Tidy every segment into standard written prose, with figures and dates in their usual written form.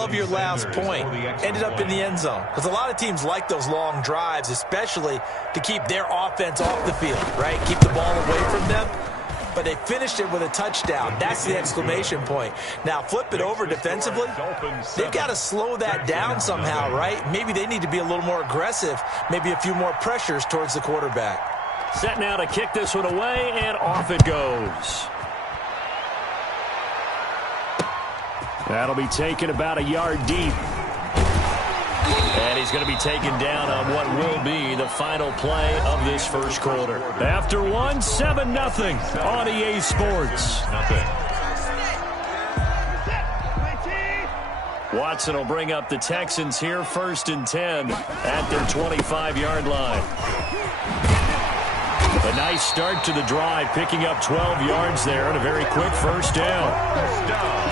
love your last point. Ended up in the end zone. Because a lot of teams like those long drives, especially to keep their offense off the field, right? Keep the ball away from them. But they finished it with a touchdown. That's the exclamation point. Now, flip it over defensively. They've got to slow that down somehow, right? Maybe they need to be a little more aggressive. Maybe a few more pressures towards the quarterback. Set now to kick this one away, and off it goes. That'll be taken about a yard deep. And he's going to be taken down on what will be the final play of this first quarter. After one, 7-0 on EA Sports. Watson will bring up the Texans here, 1st and 10 at their 25-yard line. A nice start to the drive, picking up 12 yards there and a very quick first down.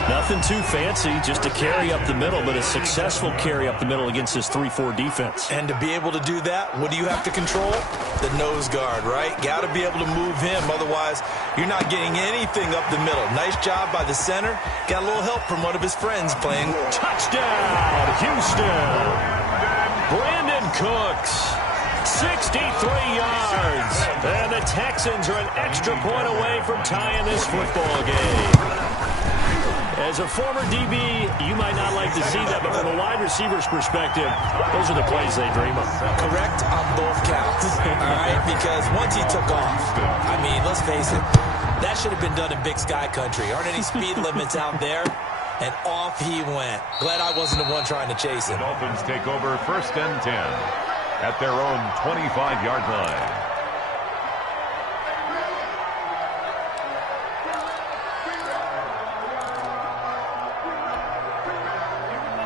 Nothing too fancy, just a carry up the middle, but a successful carry up the middle against this 3-4 defense. And to be able to do that, what do you have to control? The nose guard, right? Got to be able to move him, otherwise you're not getting anything up the middle. Nice job by the center. Got a little help from one of his friends playing. Touchdown, Houston. Brandon Cooks. 63 yards. And the Texans are an extra point away from tying this football game. As a former DB, you might not like to see that, but from a wide receiver's perspective, those are the plays they dream of. Correct on both counts, all right? Because once he took off, I mean, let's face it, that should have been done in Big Sky Country. Aren't any speed limits out there? And off he went. Glad I wasn't the one trying to chase him. The Dolphins take over 1st and 10 at their own 25-yard line.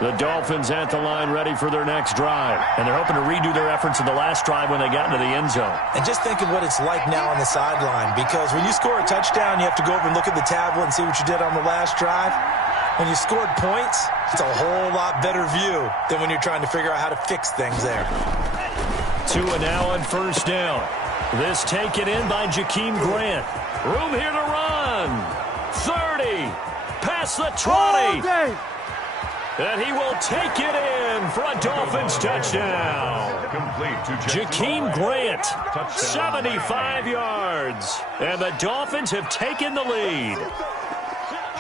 The Dolphins at the line ready for their next drive. And they're hoping to redo their efforts in the last drive when they got into the end zone. And just think of what it's like now on the sideline. Because when you score a touchdown, you have to go over and look at the tablet and see what you did on the last drive. When you scored points, it's a whole lot better view than when you're trying to figure out how to fix things there. Tua now on 1st down. This taken in by Jakeem Grant. Room here to run. 30. Past the 20. And he will take it in for a Dolphins touchdown. Complete to Jakeem Grant, 75 yards. And the Dolphins have taken the lead.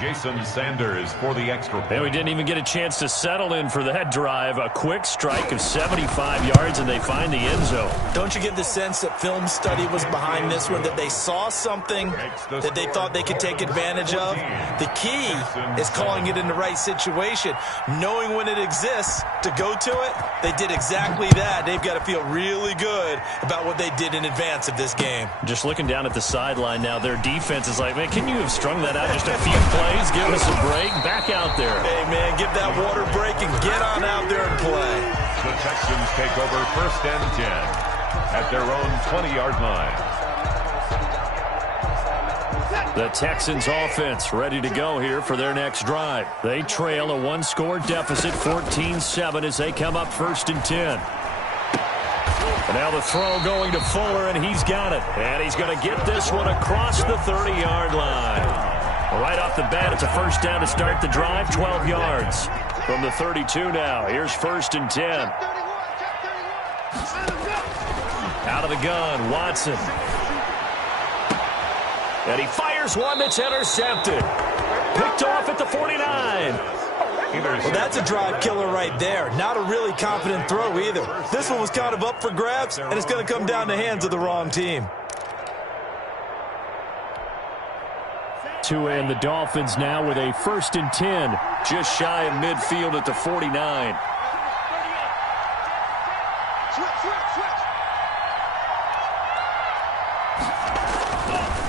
Jason Sanders for the extra point. And we didn't even get a chance to settle in for that drive. A quick strike of 75 yards, and they find the end zone. Don't you get the sense that film study was behind this one, that they saw something that they thought they could take advantage of? The key is calling it in the right situation. Knowing when it exists to go to it, they did exactly that. They've got to feel really good about what they did in advance of this game. Just looking down at the sideline now, their defense is like, man, can you have strung that out just a few plays? Give us a break. Back out there. Hey, man, give that water break and get on out there and play. The Texans take over 1st and 10 at their own 20-yard line. The Texans offense ready to go here for their next drive. They trail a one-score deficit, 14-7, as they come up 1st and 10. And now the throw going to Fuller, and he's got it. And he's going to get this one across the 30-yard line. Right off the bat, it's a 1st down to start the drive, 12 yards. From the 32 now, here's 1st and 10. Out of the gun, Watson. And he fires one that's intercepted. Picked off at the 49. Well, that's a drive killer right there. Not a really confident throw either. This one was kind of up for grabs, and it's going to come down the hands of the wrong team. Tua and the Dolphins now with a 1st and 10, just shy of midfield at the 49.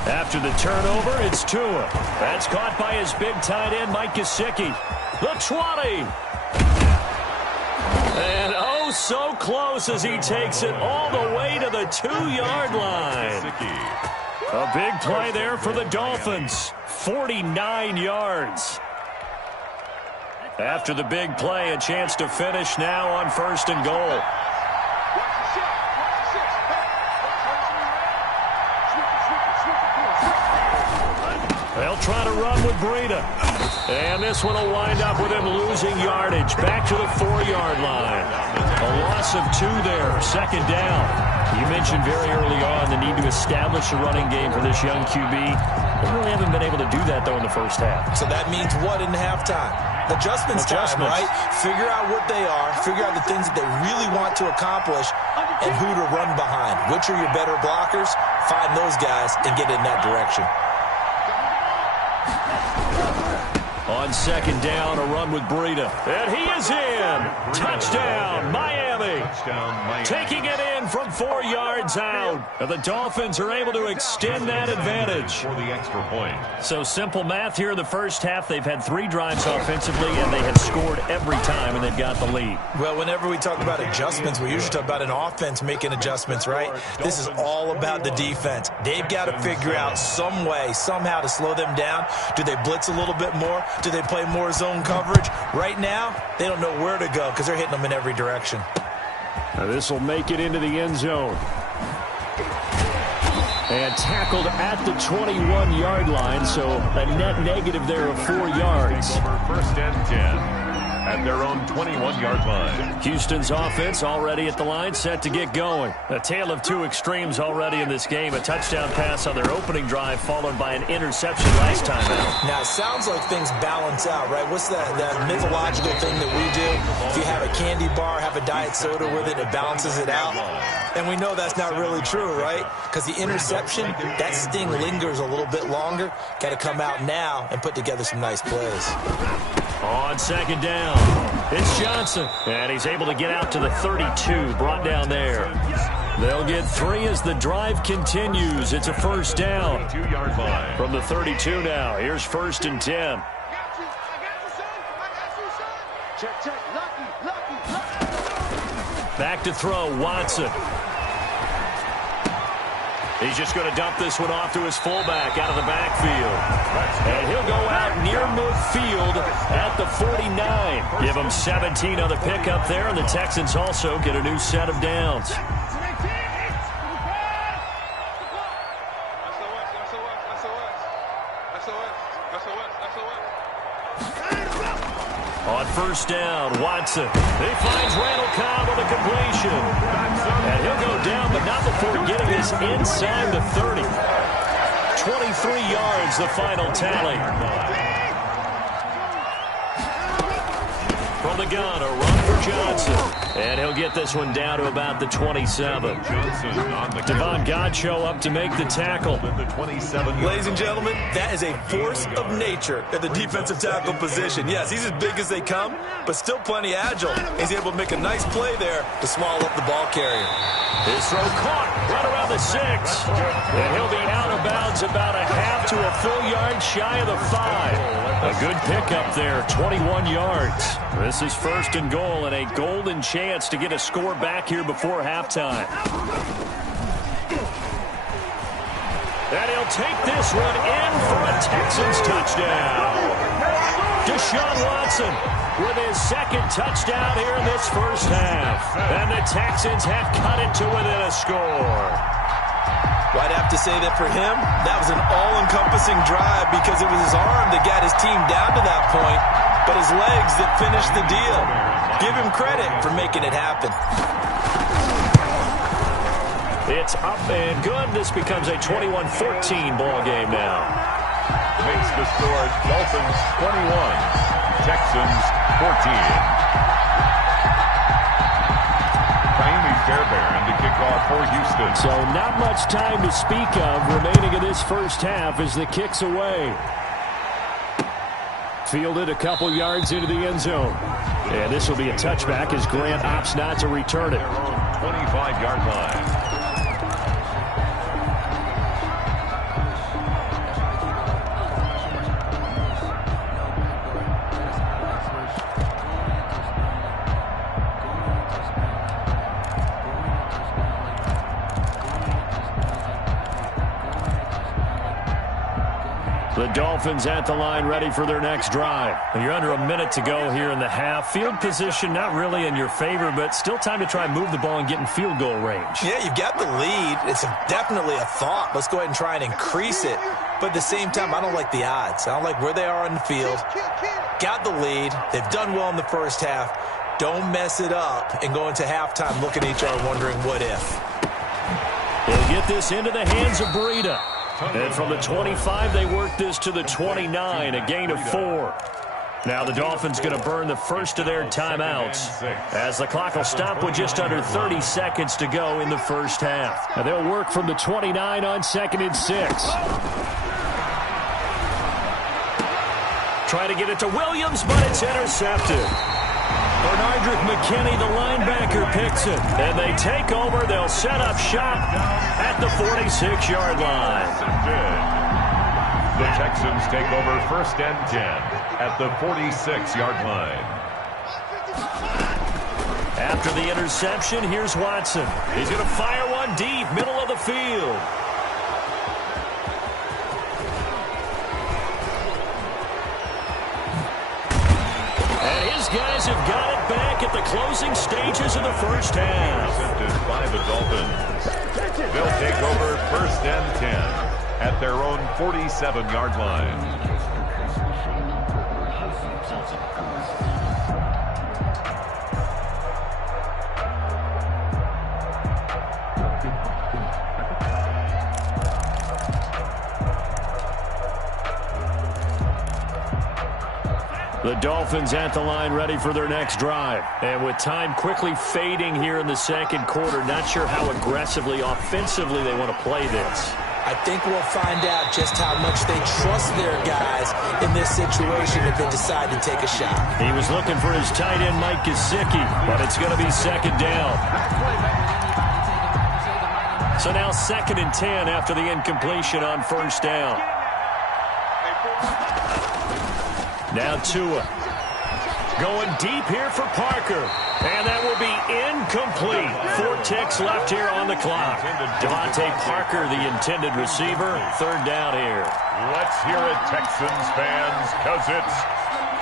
After the turnover, it's Tua. That's caught by his big tight end, Mike Gesicki. The 20. And oh, so close as he takes it all the way to the 2-yard line. A big play there for the Dolphins. 49 yards. After the big play, a chance to finish now on 1st and goal. They'll try to run with Breida. And this one will wind up with him losing yardage. Back to the 4-yard line. A loss of 2 there. Second down. You mentioned very early on the need to establish a running game for this young QB. They really haven't been able to do that, though, in the first half. So that means what in halftime? Adjustments time, right? Figure out what they are. Figure out the things that they really want to accomplish and who to run behind. Which are your better blockers? Find those guys and get in that direction. On second down, a run with Breida. And he is in. Touchdown, Miami. Taking it in from 4 yards out. And the Dolphins are able to extend that advantage. For the extra point. So simple math here in the first half. They've had 3 drives offensively, and they have scored every time, and they've got the lead. Well, whenever we talk about adjustments, we usually talk about an offense making adjustments, right? This is all about the defense. They've got to figure out some way, somehow to slow them down. Do they blitz a little bit more? Do they play more zone coverage? Right now, they don't know where to go because they're hitting them in every direction. Now this will make it into the end zone. And tackled at the 21-yard line, so a net negative there of 4 yards. First and 10. At their own 21-yard line. Houston's offense already at the line, set to get going. A tale of 2 extremes already in this game. A touchdown pass on their opening drive, followed by an interception last time out. Now, it sounds like things balance out, right? What's that mythological thing that we do? If you have a candy bar, have a diet soda with it, it balances it out. And we know that's not really true, right? Because the interception, that sting lingers a little bit longer. Got to come out now and put together some nice plays. On second down, it's Johnson. And he's able to get out to the 32, brought down there. They'll get 3 as the drive continues. It's a first down. 2-yard line. From the 32 now, here's first and 10. Back to throw, Watson. He's just going to dump this one off to his fullback out of the backfield. And he'll go out near midfield at the 49. Give him 17 on the pickup there, and the Texans also get a new set of downs. On first down, Watson. He finds Randall Cobb with a completion. And he'll go down, but not before getting this inside the 30. 23 yards, the final tally. From the gun, a run for Johnson. And he'll get this one down to about the 27. Devon Godchaux up to make the tackle. Ladies and gentlemen, that is a force of nature at the defensive tackle position. Yes, he's as big as they come, but still plenty agile. He's able to make a nice play there to swallow up the ball carrier. His throw caught right around the 6. And he'll be out of bounds about a half to a full yard shy of the 5. A good pickup there, 21 yards. This is first and goal and a golden chance to get a score back here before halftime. And he'll take this one in for a Texans touchdown. Deshaun Watson with his second touchdown here in this first half. And the Texans have cut it to within a score. Well, I'd have to say that for him, that was an all-encompassing drive because it was his arm that got his team down to that point, but his legs that finished the deal. Give him credit for making it happen. It's up and good. This becomes a 21-14 ball game now. Makes the score Dolphins 21, Texans 14. Fairbairn to kick off for Houston. So not much time to speak of remaining in this first half as the kick's away. Fielded a couple yards into the end zone. And this will be a touchback as Grant opts not to return it. 25-yard line. The Dolphins at the line ready for their next drive. You're under a minute to go here in the half. Field position not really in your favor, but still time to try and move the ball and get in field goal range. Yeah, you've got the lead. It's definitely a thought. Let's go ahead and try and increase it. But at the same time, I don't like the odds. I don't like where they are on the field. Got the lead. They've done well in the first half. Don't mess it up and go into halftime looking at each other wondering what if. They'll get this into the hands of Breida. And from the 25, they work this to the 29, a gain of 4. Now the Dolphins going to burn the first of their timeouts as the clock will stop with just under 30 seconds to go in the first half. Now they'll work from the 29 on 2nd and 6. Try to get it to Williams, but it's intercepted. Bernardrick McKinney, the linebacker, picks it. And they take over. They'll set up shop at the 46-yard line. The Texans take over 1st and 10 at the 46-yard line. After the interception, here's Watson. He's going to fire one deep, middle of the field. And his guys have got it back at the closing stages of the first half. Intercepted by the Dolphins. They'll take over 1st and 10 at their own 47-yard line. The Dolphins at the line ready for their next drive. And with time quickly fading here in the second quarter, not sure how aggressively, offensively they want to play this. I think we'll find out just how much they trust their guys in this situation if they decide to take a shot. He was looking for his tight end, Mike Gesicki, but it's going to be 2nd down. So now 2nd and 10 after the incompletion on 1st down. Now Tua. Going deep here for Parker. And that will be incomplete. 4 ticks left here on the clock. Devontae Parker, the intended receiver. 3rd down here. Let's hear it, Texans fans, because it's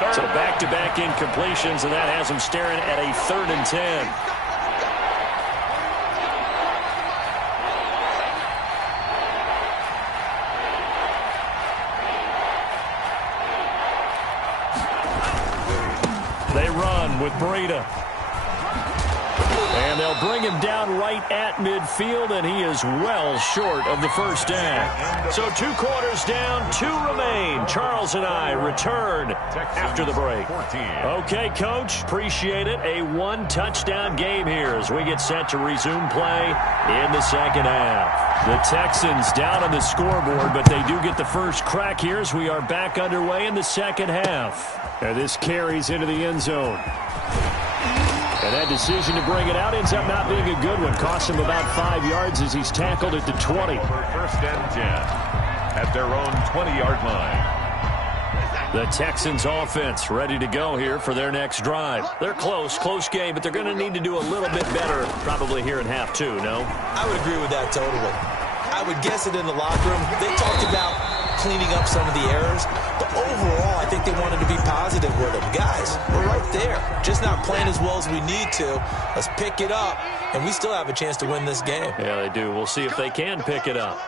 3rd. So back-to-back incompletions, and that has them staring at a 3rd and 10. They run with Breida. And they'll bring him down right at midfield, and he is well short of the first down. So 2 quarters down, 2 remain. Charles and I return after the break. Okay, Coach, appreciate it. A 1-touchdown game here as we get set to resume play in the second half. The Texans down on the scoreboard, but they do get the first crack here as we are back underway in the second half. And this carries into the end zone. And that decision to bring it out ends up not being a good one. Costs him about 5 yards as he's tackled at the 20. 1st and 10 at their own 20-yard line. The Texans offense ready to go here for their next drive. They're close game, but they're going to need to do a little bit better probably here in half 2, no? I would agree with that totally. I would guess it in the locker room. They talked about cleaning up some of the errors, but overall I think they wanted to be positive with them. Guys, we're right there. Just not playing as well as we need to. Let's pick it up, and we still have a chance to win this game. Yeah, they do. We'll see if they can pick it up.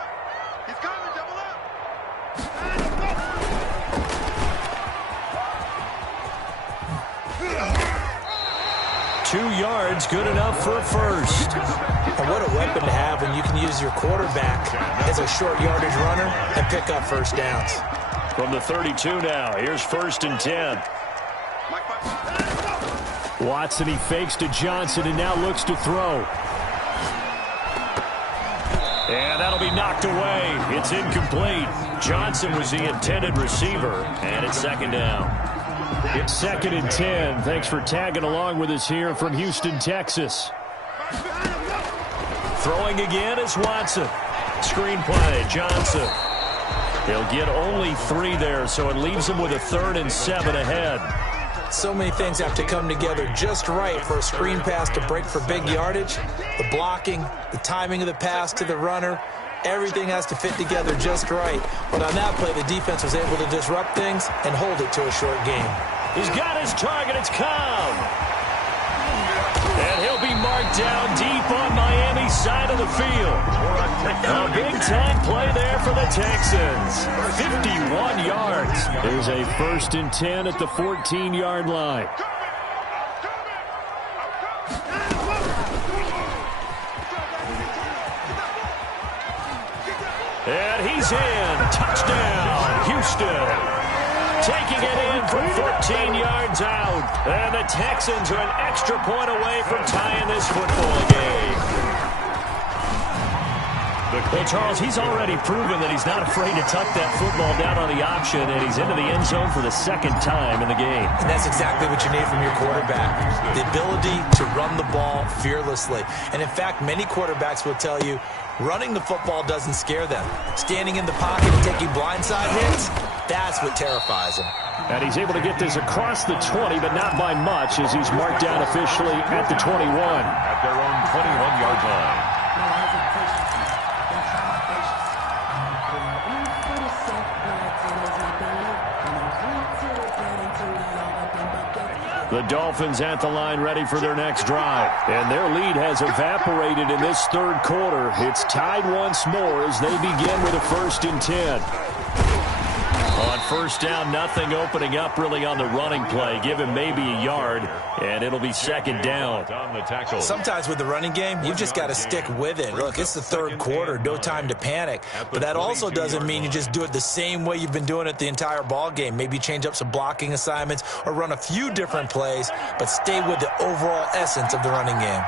2 yards, good enough for a first. And what a weapon to have when you can use your quarterback as a short yardage runner and pick up first downs. From the 32 now, here's 1st and 10. Watson, he fakes to Johnson and now looks to throw. And that'll be knocked away. It's incomplete. Johnson was the intended receiver, and it's 2nd down. It's 2nd and 10. Thanks for tagging along with us here from Houston, Texas. Throwing again is Watson. Screen play, Johnson. They'll get only 3 there, so it leaves them with a 3rd and 7 ahead. So many things have to come together just right for a screen pass to break for big yardage. The blocking, the timing of the pass to the runner, everything has to fit together just right. But on that play, the defense was able to disrupt things and hold it to a short game. He's got his target. It's Cobb. And he'll be marked down deep on Miami's side of the field. A big-time play there for the Texans. 51 yards. There's a 1st and 10 at the 14-yard line. And he's in. Touchdown, Houston. Taking it in from 14 yards out. And the Texans are an extra point away from tying this football game. Well, Charles, he's already proven that he's not afraid to tuck that football down on the option, and he's into the end zone for the 2nd time in the game. And that's exactly what you need from your quarterback, the ability to run the ball fearlessly. And, in fact, many quarterbacks will tell you running the football doesn't scare them. Standing in the pocket and taking blindside hits, that's what terrifies them. And he's able to get this across the 20, but not by much, as he's marked down officially at the 21. At their own 21-yard line. The Dolphins at the line ready for their next drive. And their lead has evaporated in this 3rd quarter. It's tied once more as they begin with a 1st and 10. On 1st down, nothing opening up really on the running play. Give him maybe a yard, and it'll be 2nd down. Sometimes with the running game, you've just got to stick with it. Look, it's the 3rd quarter, no time to panic. But that also doesn't mean you just do it the same way you've been doing it the entire ball game. Maybe change up some blocking assignments or run a few different plays, but stay with the overall essence of the running game.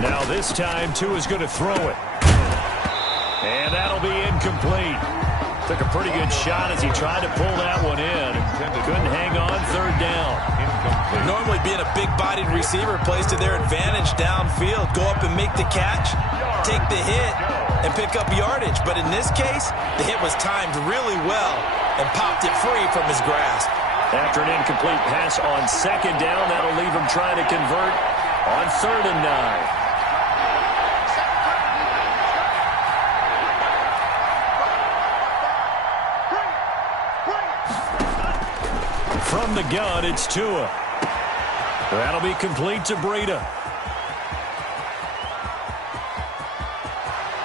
Now this time, Tua's going to throw it. And that'll be incomplete. Took a pretty good shot as he tried to pull that one in. Couldn't hang on 3rd down. Normally being a big-bodied receiver plays to their advantage downfield. Go up and make the catch, take the hit, and pick up yardage. But in this case, the hit was timed really well and popped it free from his grasp. After an incomplete pass on 2nd down, that'll leave him trying to convert on 3rd and 9. From the gun, it's Tua. That'll be complete to Breida.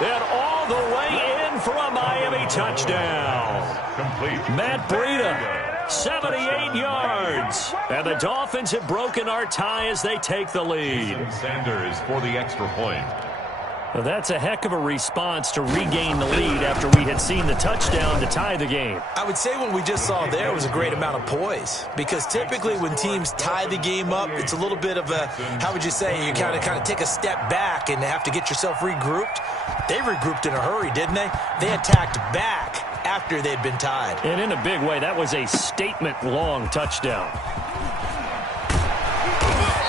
And all the way in for a Miami touchdown. Complete. Matt Breida, 78 yards. And the Dolphins have broken our tie as they take the lead. Sanders for the extra point. Well, that's a heck of a response to regain the lead after we had seen the touchdown to tie the game. I would say what we just saw there was a great amount of poise, because typically when teams tie the game up, it's a little bit of a, how would you say, you kind of take a step back and have to get yourself regrouped. They regrouped in a hurry, didn't they? They attacked back after they'd been tied. And in a big way, that was a statement-long touchdown.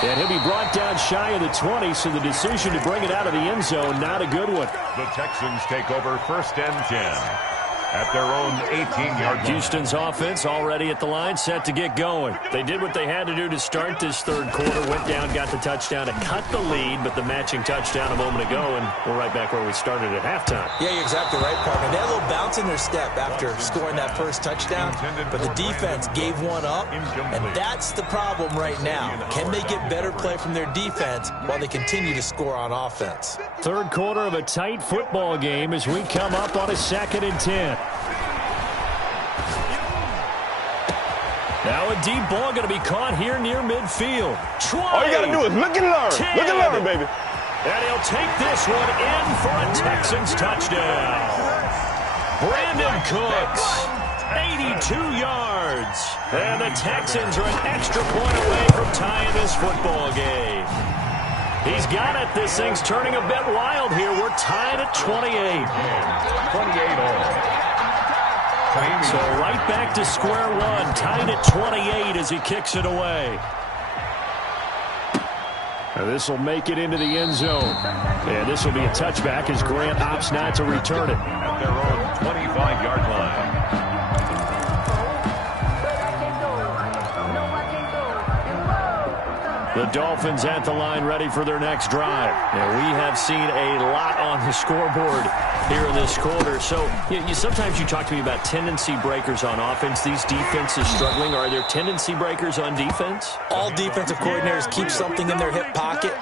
And he'll be brought down shy of the 20, so the decision to bring it out of the end zone, not a good one. The Texans take over 1st and 10 at their own 18-yard line. Houston's offense already at the line, set to get going. They did what they had to do to start this 3rd quarter, went down, got the touchdown to cut the lead, but the matching touchdown a moment ago, and we're right back where we started at halftime. Yeah, you're exactly right, partner. They had a little bounce in their step after scoring that first touchdown, but the defense gave one up, and that's the problem right now. Can they get better play from their defense while they continue to score on offense? 3rd quarter of a tight football game as we come up on a 2nd and 10. Now a deep ball going to be caught here near midfield. All you got to do is look and learn. 10. Look and learn, baby. And he'll take this one in for a Texans touchdown. Brandon Cooks, 82 yards. And the Texans are an extra point away from tying this football game. He's got it. This thing's turning a bit wild here. We're tied at 28. 28 all. So right back to square one, tied at 28 as he kicks it away. This will make it into the end zone. And this will be a touchback as Grant opts not to return it. At their own 25-yard line. The Dolphins at the line ready for their next drive. And we have seen a lot on the scoreboard here in this quarter. So sometimes you talk to me about tendency breakers on offense. These defenses struggling. Are there tendency breakers on defense? All defensive coordinators keep something in their hip pocket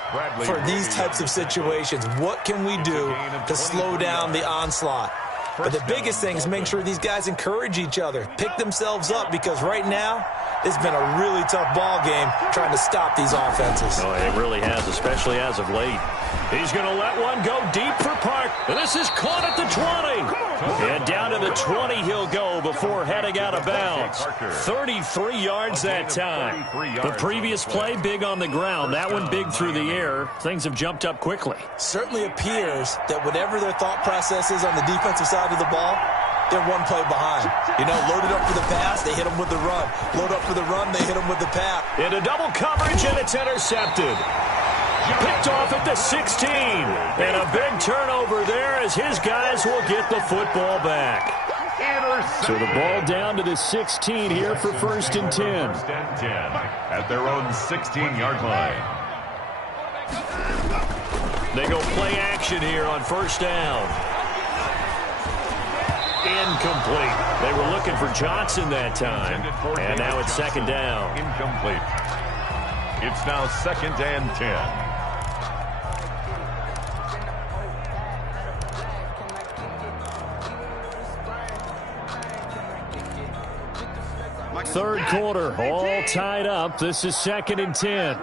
for these types of situations. What can we do to slow down the onslaught? But the biggest thing is make sure these guys encourage each other, pick themselves up, because right now it's been a really tough ball game trying to stop these offenses. Oh, it really has, especially as of late. He's going to let one go deep for Park. And this is caught at the 20. And down to the 20 he'll go before heading out of bounds. 33 yards that time. The previous play, big on the ground. That one big through the air. Things have jumped up quickly. Certainly appears that whatever their thought process is on the defensive side of the ball, they're one play behind. Loaded up for the pass, they hit them with the run. Load up for the run, they hit them with the pass. Into double coverage, and it's intercepted. Picked off at the 16. And a big turnover there as his guys will get the football back. So the ball down to the 16 here for 1st and 10. First and 10 at their own 16-yard line. They go play action here on 1st down. Incomplete. They were looking for Johnson that time. And now it's 2nd down. Incomplete. It's now 2nd and 10. Third quarter, all tied up. This is 2nd and 10.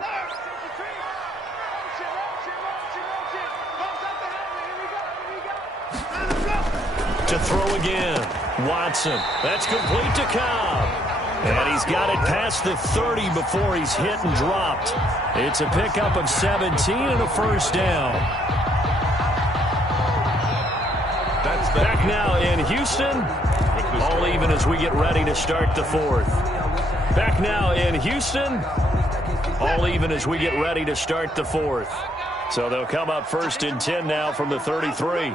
To throw again. Watson. That's complete to Cobb. And he's got it past the 30 before he's hit and dropped. It's a pickup of 17 and a 1st down. Back now in Houston. All even as we get ready to start the 4th. Back now in Houston. All even as we get ready to start the 4th. So they'll come up 1st and 10 now from the 33.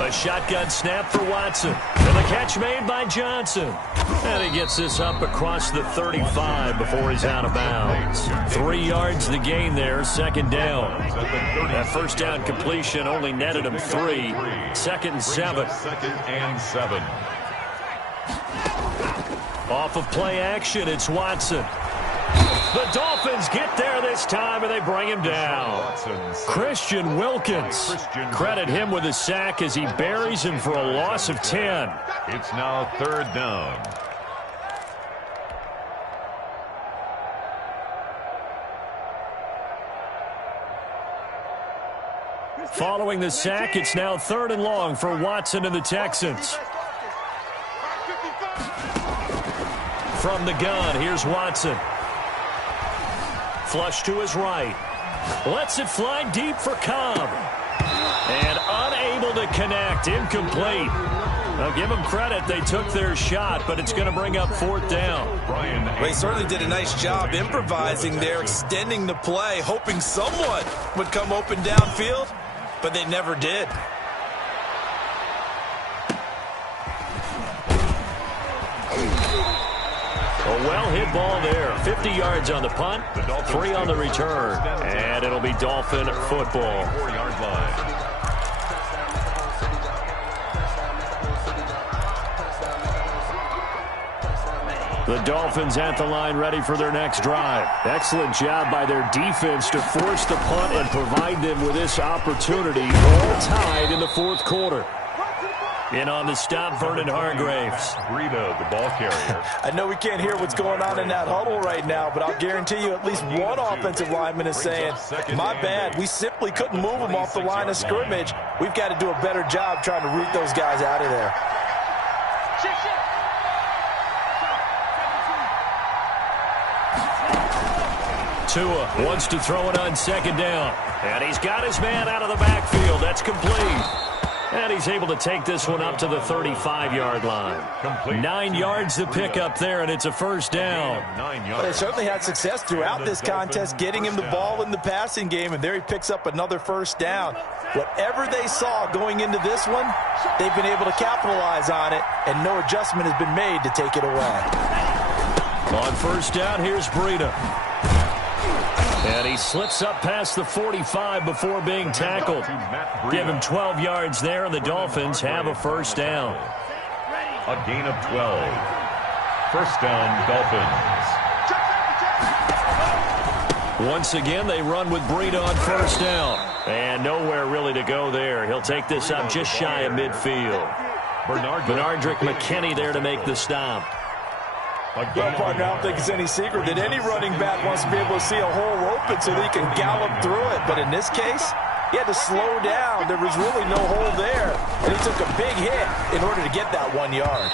A shotgun snap for Watson. And the catch made by Johnson. And he gets this up across the 35 before he's out of bounds. 3 yards the gain there, 2nd down. That 1st down completion only netted him 3. 2nd and 7. 2nd and 7. Off of play action, it's Watson. The Dolphins get there this time, and they bring him down. Christian Wilkins. Credit him with a sack as he buries him for a loss of 10. It's now 3rd down. Following the sack, it's now 3rd and long for Watson and the Texans. From the gun, here's Watson. Flush to his right. Lets it fly deep for Cobb. And unable to connect. Incomplete. Now give them credit. They took their shot, but it's going to bring up 4th down. Well, he certainly did a nice job improvising there, extending the play, hoping someone would come open downfield, but they never did. A well-hit ball there. 50 yards on the punt, 3 on the return, and it'll be Dolphin football. 4-yard line. The Dolphins at the line ready for their next drive. Excellent job by their defense to force the punt and provide them with this opportunity, all tied in the 4th quarter. In on the stop, Vernon Hargreaves. Breida, the ball carrier. I know we can't hear what's going on in that huddle right now, but I'll guarantee you at least one offensive lineman is saying, my bad, we simply couldn't move them off the line of scrimmage. We've got to do a better job trying to root those guys out of there. Tua wants to throw it on 2nd down. And he's got his man out of the backfield. That's complete. And he's able to take this one up to the 35-yard line. 9 yards to pick up there, and it's a 1st down. But they certainly had success throughout this contest, getting him the ball in the passing game, and there he picks up another 1st down. Whatever they saw going into this one, they've been able to capitalize on it, and no adjustment has been made to take it away. On 1st down, here's Breida. he slips up past the 45 before being tackled. Give him 12 yards there, and the Dolphins have a first down. A gain of 12. First down, Dolphins. Once again, they run with Breida on first down. And nowhere really to go there. He'll take this up just shy of midfield. Benardrick McKinney there to make the stop. Well, partner, I don't think it's any secret that any running back wants to be able to see a hole open so that he can gallop through it. But in this case, he had to slow down. There was really no hole there. And he took a big hit in order to get that 1 yard.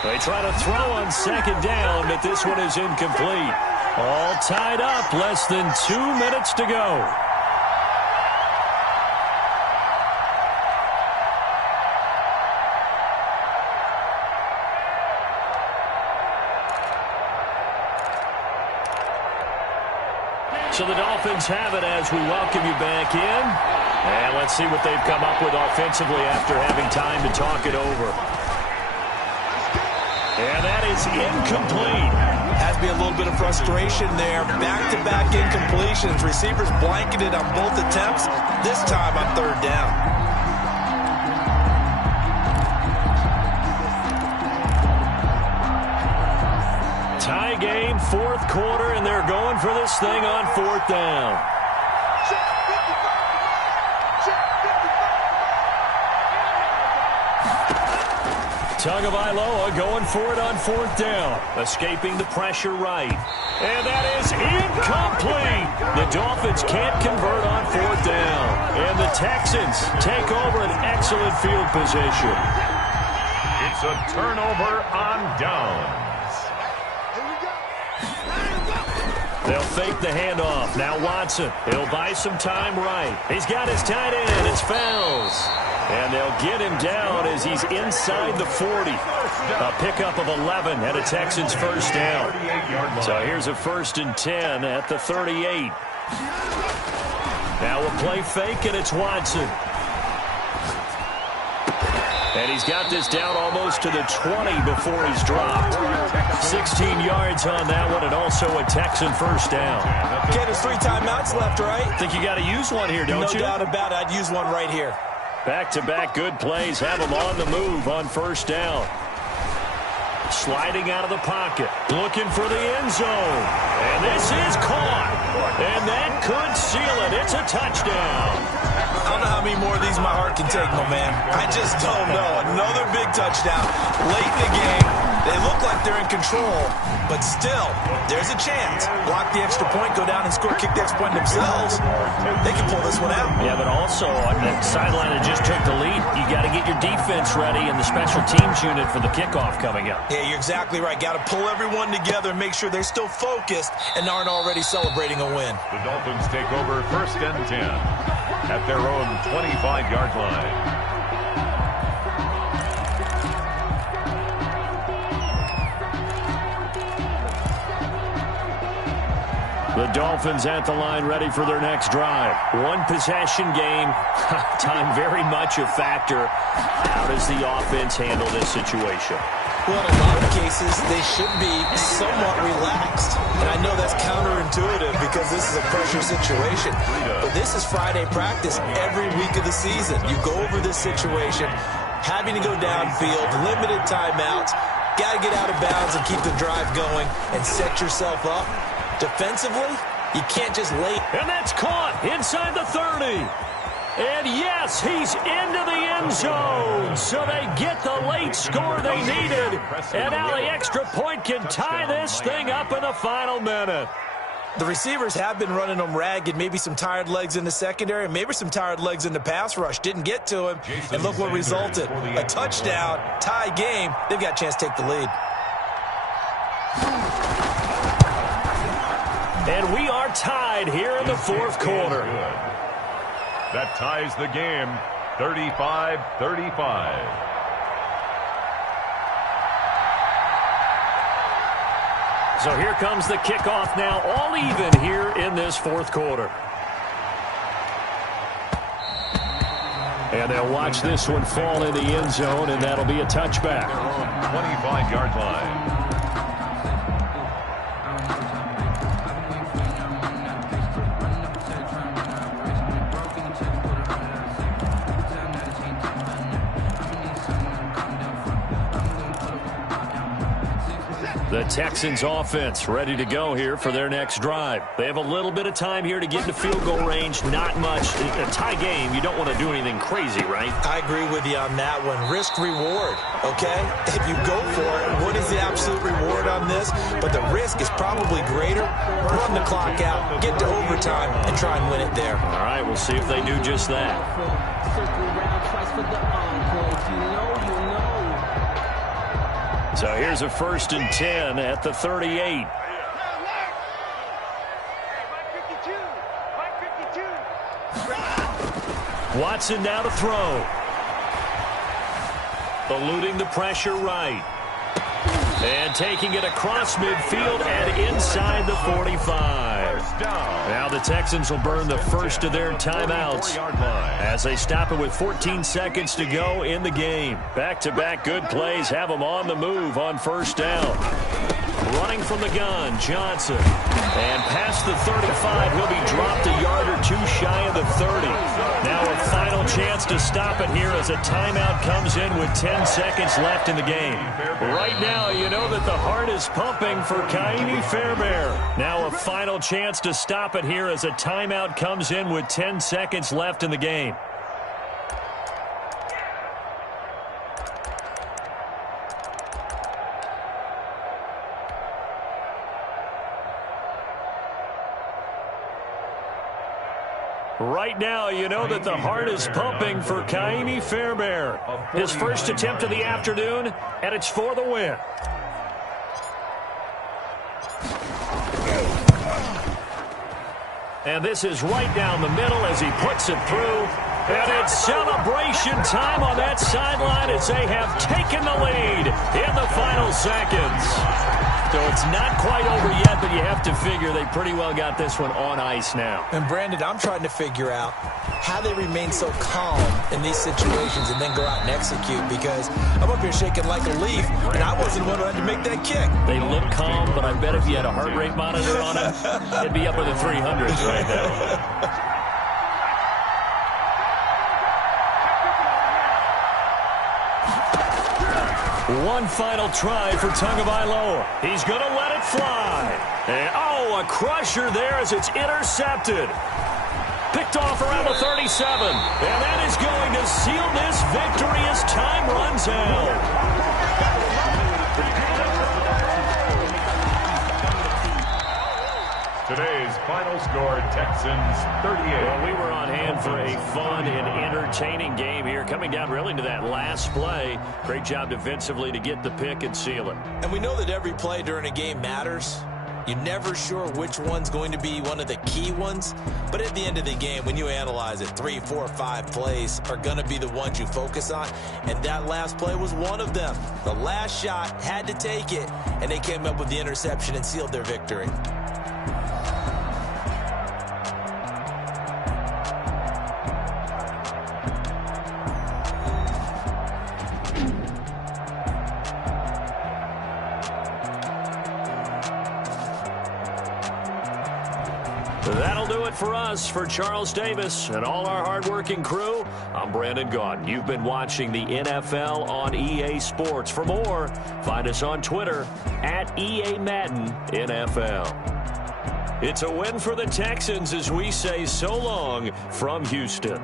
They try to throw on second down, but this one is incomplete. All tied up, less than 2 minutes to go. So the Dolphins have it as we welcome you back in. And let's see what they've come up with offensively after having time to talk it over. And that is incomplete. Has to be a little bit of frustration there. Back-to-back incompletions. Receivers blanketed on both attempts. This time on third down. Tie game, fourth quarter, and they're going for this thing on fourth down. Tagovailoa going for it on fourth down. Escaping the pressure right. And that is incomplete. The Dolphins can't convert on fourth down. And the Texans take over an excellent field position. It's a turnover on downs. They'll fake the handoff. Now Watson. He'll buy some time right. He's got his tight end. It's Fells. And they'll get him down as he's inside the 40. A pickup of 11 and a Texans first down. So here's a 1st and 10 at the 38. Now a play fake, and it's Watson. And he's got this down almost to the 20 before he's dropped. 16 yards on that one, and also a Texan first down. Okay, there's 3 timeouts left, right? Think you got to use one here, don't you? No doubt about it. I'd use one right here. Back-to-back good plays have him on the move on first down. Sliding out of the pocket. Looking for the end zone. And this is caught. And that could seal it. It's a touchdown. I don't know how many more of these my heart can take, my man. I just don't know. Another big touchdown late in the game. They look like they're in control, but still, there's a chance. Block the extra point, go down and score, kick the extra point themselves. They can pull this one out. Yeah, but also on the sideline that just took the lead, you got to get your defense ready and the special teams unit for the kickoff coming up. Yeah, you're exactly right. Got to pull everyone together and make sure they're still focused and aren't already celebrating a win. The Dolphins take over 1st and 10 at their own 25-yard line. The Dolphins at the line ready for their next drive. One possession game. Time very much a factor. How does the offense handle this situation? Well, in a lot of cases, they should be somewhat relaxed. And I know that's counterintuitive because this is a pressure situation. But this is Friday practice every week of the season. You go over this situation, having to go downfield, limited timeouts, got to get out of bounds and keep the drive going and set yourself up. Defensively, you can't just lay. And that's caught inside the 30. And yes, he's into the end zone. So they get the late score they needed. And now the extra point can tie this thing up in the final minute. The receivers have been running them ragged. Maybe some tired legs in the secondary, maybe some tired legs in the pass rush. Didn't get to him. And look what resulted. A touchdown, tie game. They've got a chance to take the lead. And we are tied here in the fourth quarter. That ties the game, 35-35. So here comes the kickoff now, all even here in this fourth quarter. And they'll watch this one fall in the end zone, and that'll be a touchback. 25-yard line. The Texans offense ready to go here for their next drive. They have a little bit of time here to get into field goal range. Not much. A tie game, you don't want to do anything crazy, right? I agree with you on that one. Risk reward, okay? If you go for it, what is the absolute reward on this? But the risk is probably greater. Run the clock out, get to overtime, and try and win it there. All right, we'll see if they do just that. So here's a 1st and 10 at the 38. Watson now to throw. Eluding the pressure right. And taking it across midfield and inside the 45. Now the Texans will burn the first of their timeouts as they stop it with 14 seconds to go in the game. Back-to-back good plays have them on the move on 1st down. Running from the gun, Johnson. And past the 35, he'll be dropped a yard or two shy of the 30. Now a final chance to stop it here as a timeout comes in with 10 seconds left in the game. Right now, you know that the heart is pumping for Ka'imi Fairbairn. Now a final chance to stop it here as a timeout comes in with 10 seconds left in the game. Right now, you know that the heart is pumping for Ka'imi Fairbairn. His first attempt of the afternoon, and it's for the win. And this is right down the middle as he puts it through. And it's celebration time on that sideline as they have taken the lead in the final seconds. So it's not quite over yet, but you have to figure they pretty well got this one on ice now. And Brandon, I'm trying to figure out how they remain so calm in these situations and then go out and execute, because I'm up here shaking like a leaf, and I wasn't the one who had to make that kick. They look calm, but I bet if you had a heart rate monitor on them, it'd be up in the 300s right now. One final try for Tagovailoa. He's going to let it fly. And, a crusher there as it's intercepted. Picked off around the 37. And that is going to seal this victory as time runs out. Today's final score, Texans 38. Well, we were on hand for a fun and entertaining game here, coming down really to that last play. Great job defensively to get the pick and seal it. And we know that every play during a game matters. You're never sure which one's going to be one of the key ones. But at the end of the game, when you analyze it, 3, 4, 5 plays are going to be the ones you focus on. And that last play was one of them. The last shot had to take it, and they came up with the interception and sealed their victory. That'll do it for us. For Charles Davis and all our hardworking crew, I'm Brandon Gaudin. You've been watching the NFL on EA Sports. For more, find us on Twitter at EA Madden NFL. It's a win for the Texans as we say so long from Houston.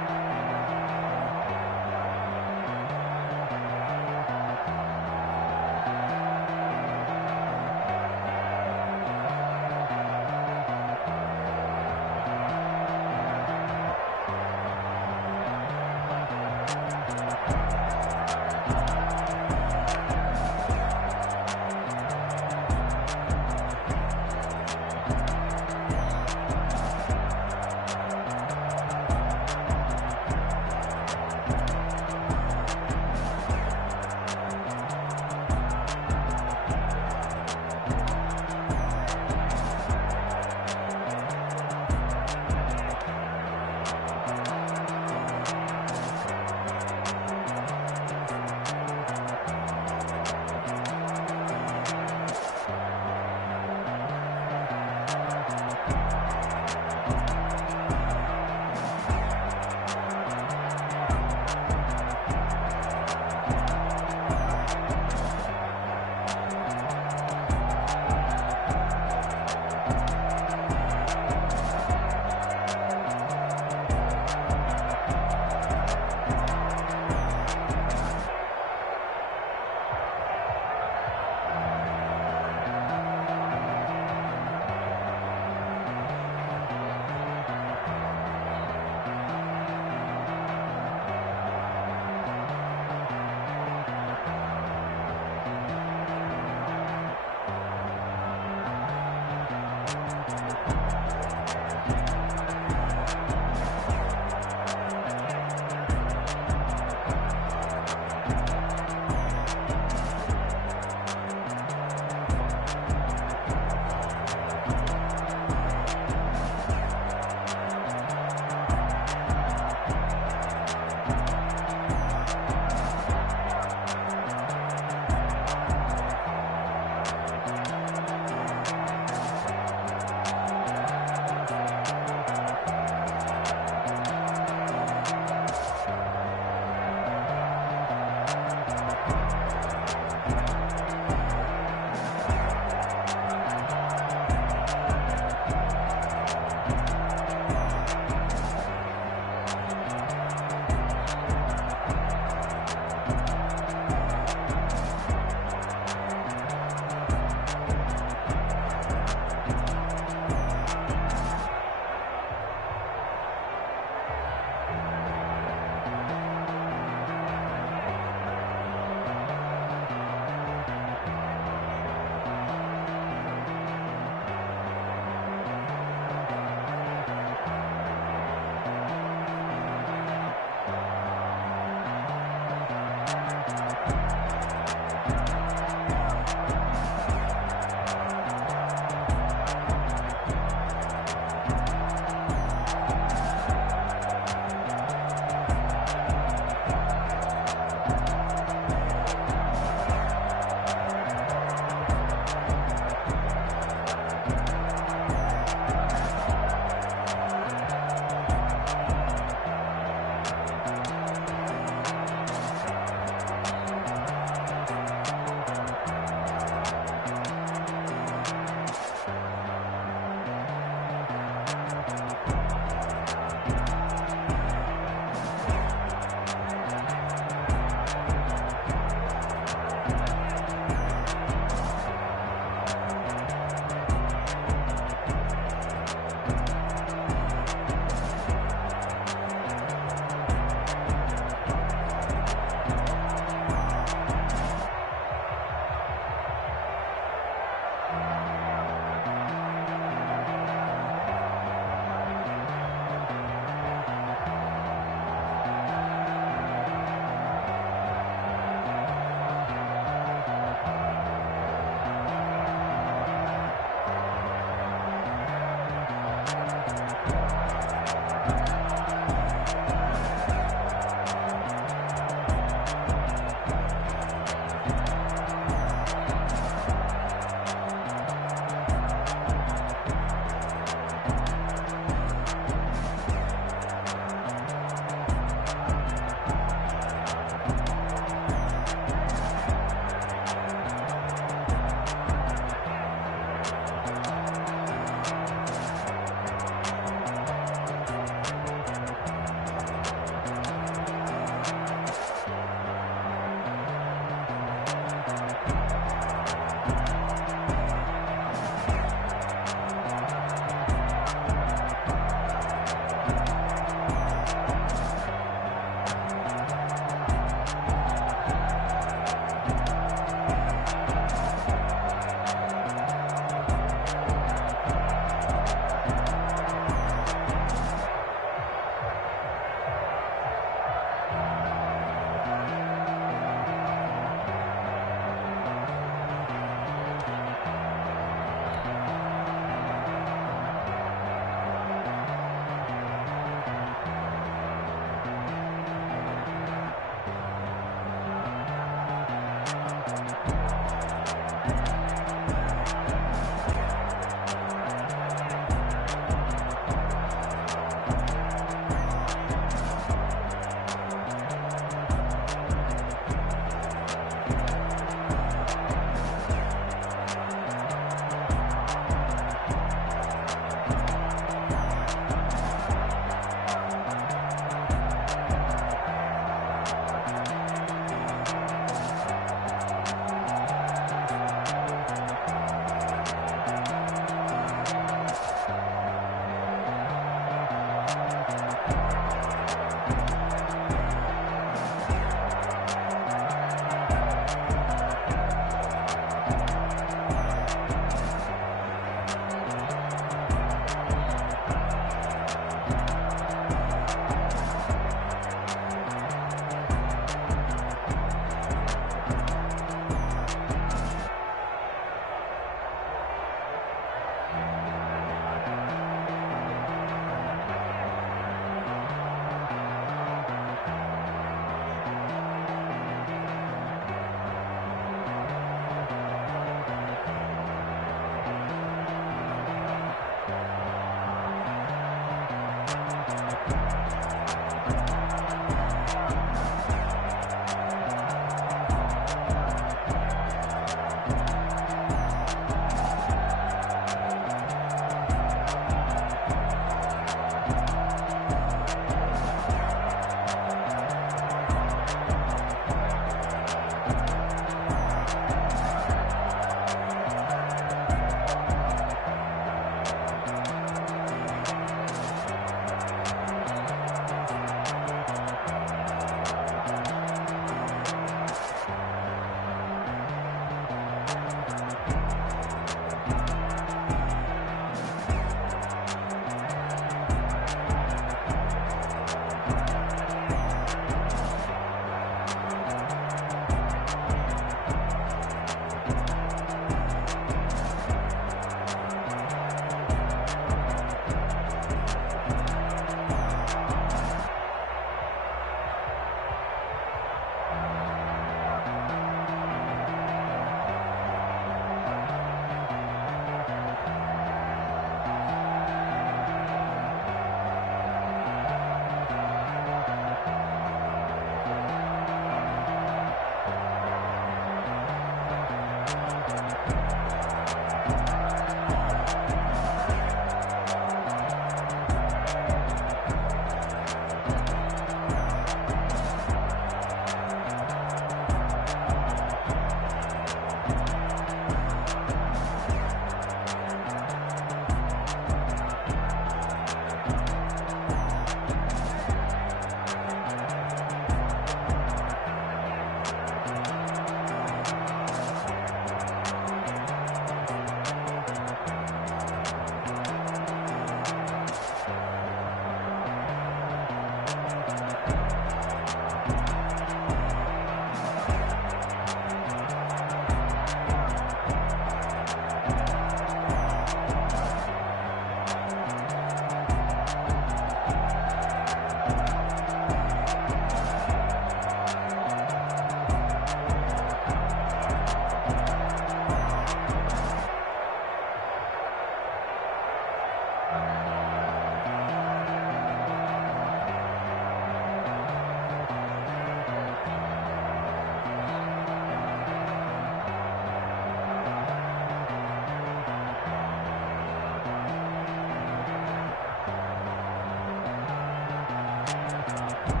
Bye.